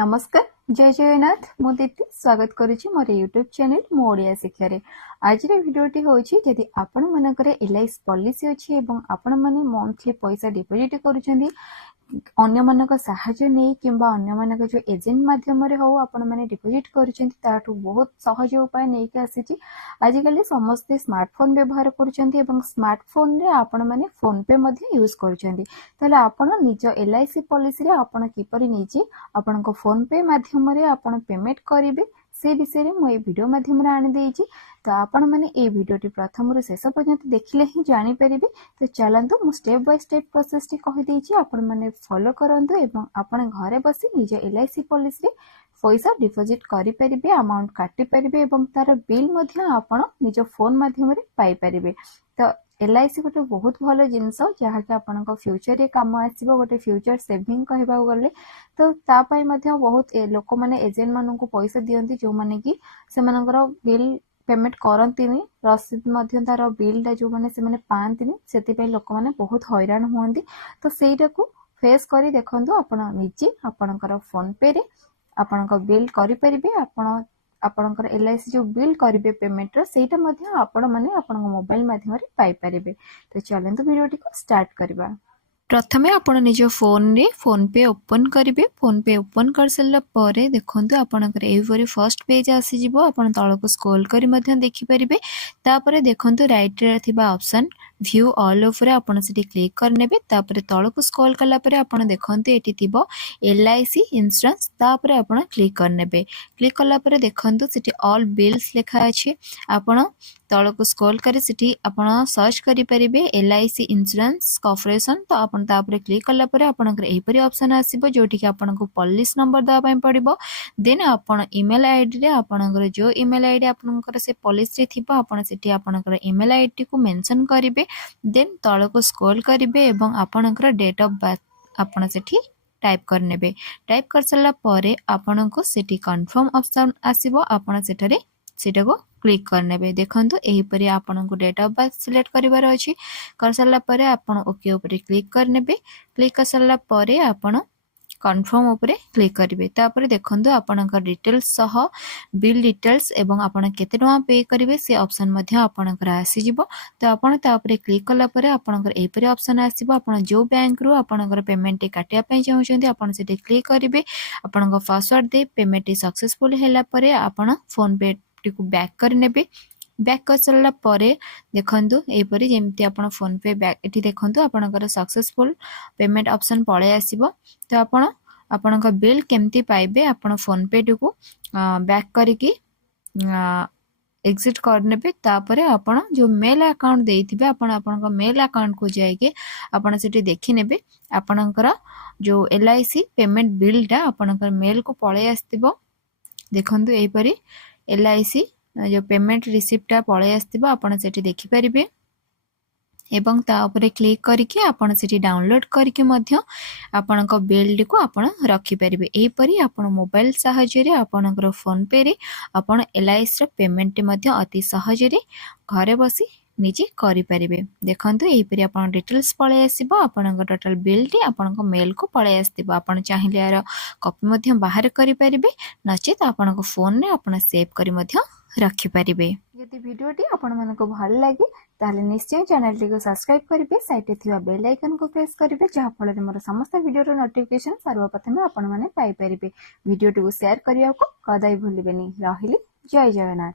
नमस्कार जय जगन्नाथ मु दीप्ति स्वागत करुच्ची मोर यूट्यूब चैनल मो ओडिया शिक्षा आज भिडियोटी होची जदि आपण मनकर एलआईसी पॉलिसी अछि एवं आपण माने मंथली पैसा डिपॉजिट करूछंदी अन्य मानक सहायता नहीं किंबा अन्य मानक जो एजेंट माध्यम रे हो आपण माने डिपॉजिट करूछंती ताठू बहुत सहज उपाय नहीं के आसीची। आजिकली समस्त स्मार्टफोन व्यवहार करूछंती एवं स्मार्टफोन रे आपण माने फोन पे मध्ये यूज करूछंती तले आपण निज एलआईसी पॉलिसी रे आपण किपरि निजे आपण को फोन पे माध्यम रे आपण पेमेंट करिवे से विषय रे मैं वीडियो माध्यम रे आनि देइची। तो आपण माने ए वीडियोटी प्रथम रु शेष पर्यंत देखिले ही जानि परिबे। तो चलंतु मु step by step process T कहि देइची आपण माने फॉलो करंतु एवं आपण घरे बसी निज एलआईसी पॉलिसी रे पैसा डिपॉजिट करि परिबे अमाउंट काटि परिबे एवं तार बिल मध्ये आपण निज फोन माध्यम रे पाई परिबे। तो एलआईसी गोटे बहुत भल जिनस जहाँ कि आपण फ्यूचर रे काम आसीबो गोटे फ्यूचर सेविंग कहबा गले। तो तापाई मध्ये बहुत लोक माने एजेंट मानन को पैसा दियंती जो माने कि से मानकर बिल पेमेंट करंतीनी रसीद मध्ये तार बिल टा जो माने से माने पांतीनी सेति पे लोक माने बहुत हैरान होंदी। तो सेटा को फेस करी देखंतु आपण निजे आपणकर फोन पे रे आपणक बिल करि परिबे। आपण आपणकर एलआईसी जो बिल करिवे पेमेंट रो सेटा मध्ये आपण माने आपन मोबाइल माध्यम रे पाई परिबे। तो चलंतु वीडियोटी को स्टार्ट करबा। प्रथमे आपण निज फोन रे फोन पे ओपन करिवे। फोन पे ओपन कर सल्ला परे देखंतु आपणकर एवरी फर्स्ट पेज आसी जिवो। आपण तळको स्क्रॉल करी मध्ये देखि परिबे। तापरे देखंतु राइट रे थिबा ऑप्शन व्यू ऑल ओवर आपण सिटी क्लिक करनेबे। तापरे तळको स्क्रॉल कला परे आपण देखंतु एटी थिबो एलआईसी इंश्योरेंस तापरे आपण क्लिक करनेबे। क्लिक कला परे देखंतु सिटी ऑल बिल्स लिखा अछि। आपण तळको स्क्रॉल करी सिटी आपण सर्च करि परिबे एलआईसी इंश्योरेंस कॉर्पोरेशन। तो आपण तापरे क्लिक कला परे आपनकर एपरी ऑप्शन आसीबो जोठी कि आपनको पॉलिसी नंबर दा पय पड़िबो। देन आपण ईमेल आईडी रे आपनकर जो ईमेल आईडी आपनकर से पॉलिसी रे थिबो आपण सिटी आपनकर ईमेल आईडी को मेंशन करिवे। देन तळको स्क्रॉल करिवे एवं आपनकर डेट ऑफ बर्थ आपण सेठी टाइप करनेबे। टाइप कर सल्ला परे आपनको सेठी कंफर्म ऑप्शन आसीबो। आपण सेठरे सेटा को क्लिक करनेबे। देखंतु एही परी आपनको डेट ऑफ बर्थ सिलेक्ट करिवार अछि। कर सल्ला परे आपण ओके ऊपर क्लिक करनेबे। क्लिक कर सल्ला परे आपण कंफर्म ऊपर क्लिक करिवे। तापर देखंतु आपनकर डिटेल्स सह बिल डिटेल्स एवं आपण केते टका पे करिवे से ऑप्शन मध्ये आपनकर आसी जिवो। तो आपण तापर क्लिक कला परे आपनकर एपरी ऑप्शन आसीबो। आपण जो बैंक रो आपनकर पेमेंट काटिया पय चाहउछन्ती आपण सेटे क्लिक करिवे। आपनकर पासवर्ड दे पेमेंट सक्सेसफुल हैला परे आपण फोन पे को बैक करनेबे। बैक कर सल्ला परे देखंतु एपरी जेमति आपण फोन पे बैक एठी देखंतु आपनकर सक्सेसफुल पेमेंट ऑप्शन पळे आसीबो। तो आपण आपनका बिल केमति पाइबे आपण फोन पे को बैक करिकि एग्जिट करनेबे। तापरे आपण जो मेल अकाउंट देइथिबे आपण आपनका मेल अकाउंट को जाइके आपण सेठी देखि नेबे आपनकर जो एलआईसी पेमेंट बिल टा आपनकर मेल को पळे आस्तिबो। देखंतु एपरी एलआईसी जो पेमेंट रिसिप्ट पळे आस्तिबो आपण सेठी देखि परिबे एवं ता ऊपर क्लिक करके आपण सेठी डाउनलोड करके मध्य आपनका बिल को आपण रखि परिबे। एही परी आपण मोबाइल सहायता रे आपनकर फोन पे रे आपण एलआईसी रे पेमेंट मध्य अति सहज रे घरे बसी निजे करि परिबे। देखंतु एही परी आपण डिटेल्स पळे आसीबो। आपनका टोटल बिल टी आपनका मेल को पळे आस्तिबो। आपण चाहिले यार कॉपी मध्य बाहर करि परिबे नचेत आपनका फोन रे आपण सेव करि मध्य रखि परिबे। यदि वीडियोटी आपण मानको भल लागे ताले निश्चय चैनल टी को सब्सक्राइब करिवे। साइड थिबा बेल आइकन को प्रेस करिवे जहा फल रे मोर समस्त वीडियो रो नोटिफिकेशन सर्वप्रथम आपण माने पाई परिबे। वीडियो टी को शेयर करिया को कदाई भूलिबेनी। रहिली जय जगन्नाथ।